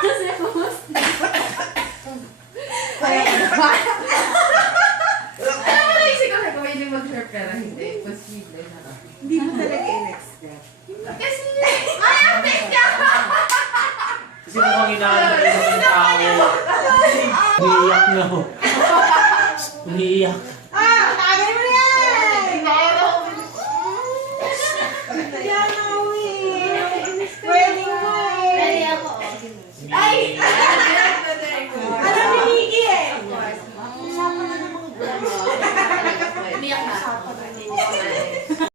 Kasi kumusta? Alam mo, naisip ko kung hindi mag-share pero hindi. Posible na. Hindi mo talaga in-expect. Kasi, may update ka! Kasi mukhang inaano ko yung tao. Umiiyak na ho. Umiiyak. Ah! Tagay mo yan! Pero, Yan o!